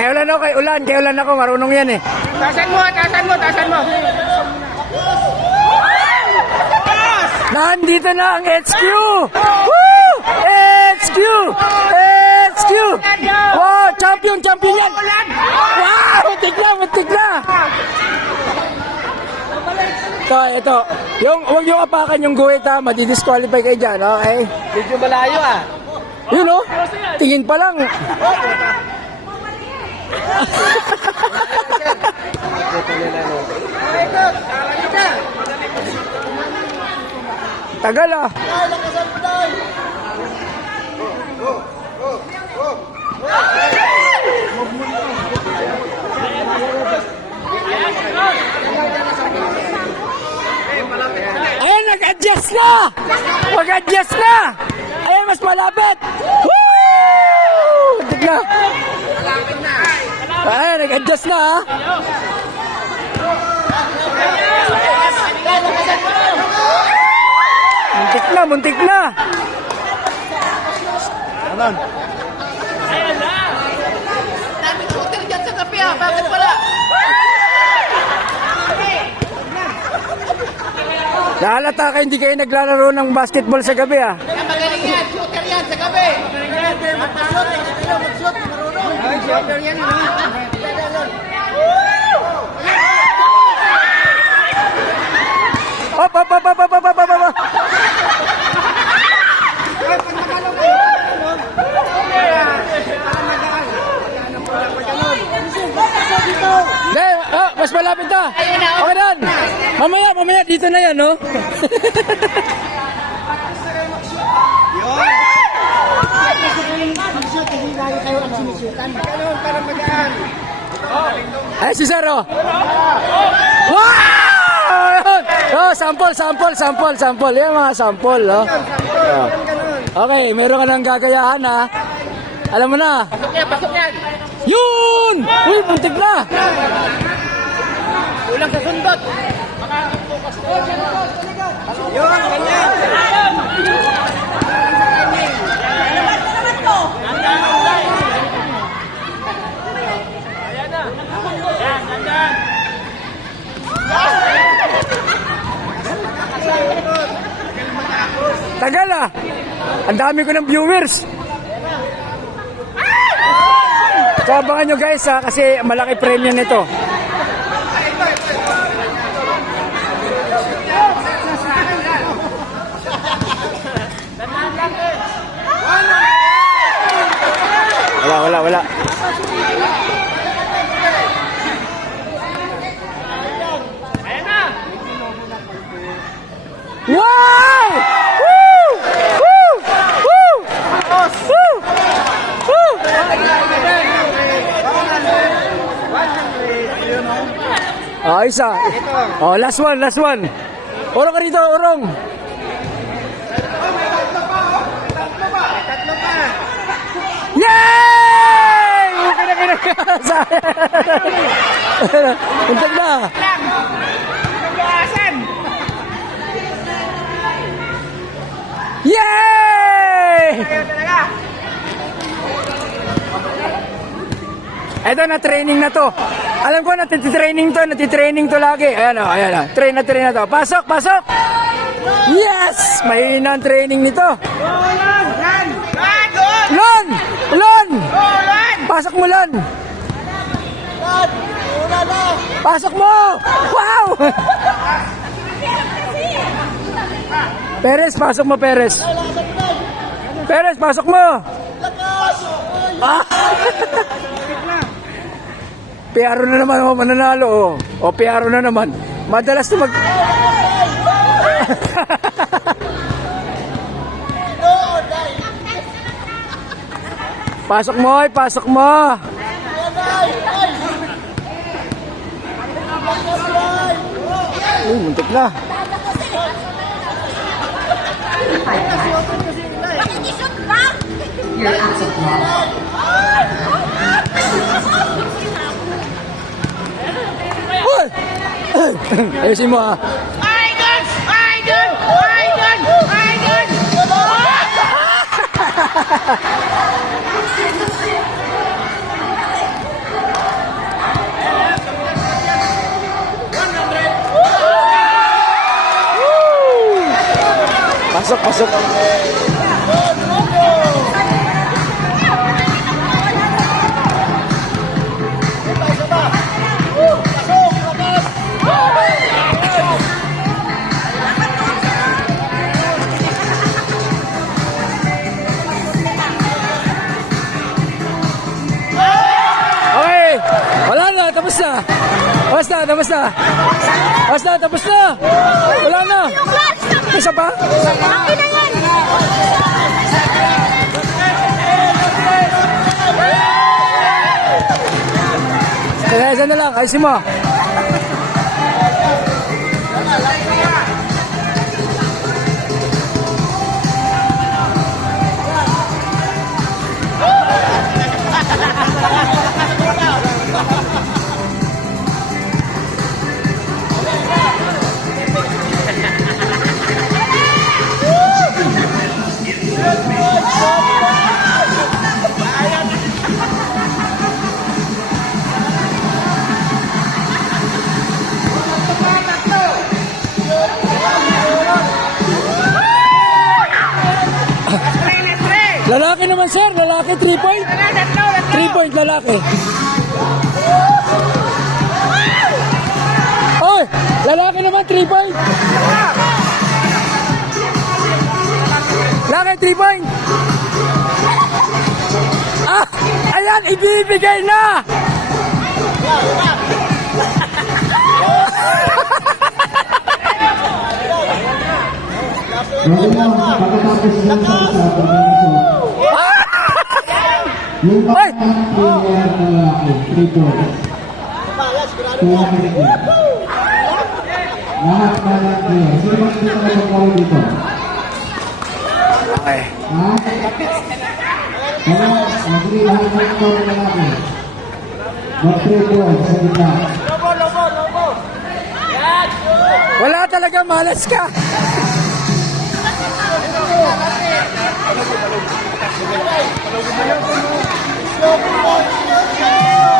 Kaya ulan ako, kay ulan, kaya ulan ako, marunong yan eh. Tasan mo, tasan mo, tasan mo. Nandito na ang HQ! Woo! HQ! HQ! Wow, champion, champion yan! Wow, matik na, matik na! Ito, ito. Yung, huwag yung apakan yung guhit ha, madidisqualify kayo dyan, okay? Medyo malayo ah. Yun oh, tingin pa lang. Tagal ah. Ayan, nag-adjust na! Mag-adjust na! Ayan, mas malapit! Woo! Tignan. Ayan, nag-adjust na ha. Muntik na, muntik na. Dami ng hotel dyan sa kape ah. Bakit wala? Lalata ka, hindi kayo naglalaro ng basketball sa gabi ah. Magaling yan. Shooter yan sa gabi. Magaling yan. Mag-shoot. Mag-shoot. Marunong. Shooter yan. Op, op, op, op, op, op, op, op, op. Hindi, ah, mas malapit na. Okay na. Mamaya, mamaya, dito na yan, no? Ay, si Sir, oh. Wow! Oh, sample, sample, sample, sample. Yan mga sample, oh. Okay, meron ka ng gagayahan, ha? Alam mo na. Pasok yan, pasok yan. Yun! Uy, puntik na! Kulang sa sundot. Yun, ganyan. Tagal, ah. Ang dami ko ng viewers. So, abangan nyo guys, ha, kasi malaki premium nito. Wala, wala, wala. Wow! Woo! Woo! Woo! Woo! Woo! Ah, isa. Oh, last one, last one. Orong ka dito, orong. Yay! Okay na, kina. Untag na. Yay! Eto na training na to. Alam ko na training to, natitraining to lagi. Ayan o, ayan o. Train na train na to. Pasok, pasok! Yes! Mahina ang training nito. Lon! Lon! Pasok mo, Lon! Pasok mo! Wow! Perez, pasok mo, Perez. Perez, pasok mo! Ah! Piaro na naman ako mananalo. Oh. O, piaro na naman. Madalas na mag... pasok mo, oy, pasok mo. Uy, muntik na. You're out of luck. Uy! Ayusin mo ah. Idol! Idol! Idol! Idol! Pasok, pasok. Tapos na, tapos na. Tapos tapos na. Wala na. Isa pa? Akin na yan! Kaya na lang, ayusin mo. Lalaki naman sir, lalaki 3 point. 3 point lalaki. Oy, lalaki naman 3 point. Lalaki 3 point. Ah, ayan, ibibigay na. Bago mo, pagkatapos ng sa pagkakasyon, yung Ay! pagkakang player na lalaki, 3 points. 200 yan. Lahat na lang player. Sino ba dito na magkawa dito? Okay. Ha? Kaya, agree lahat ng score na lalaki. Mag 3 points sa gitna. Wala talaga, malas ka. Thank you.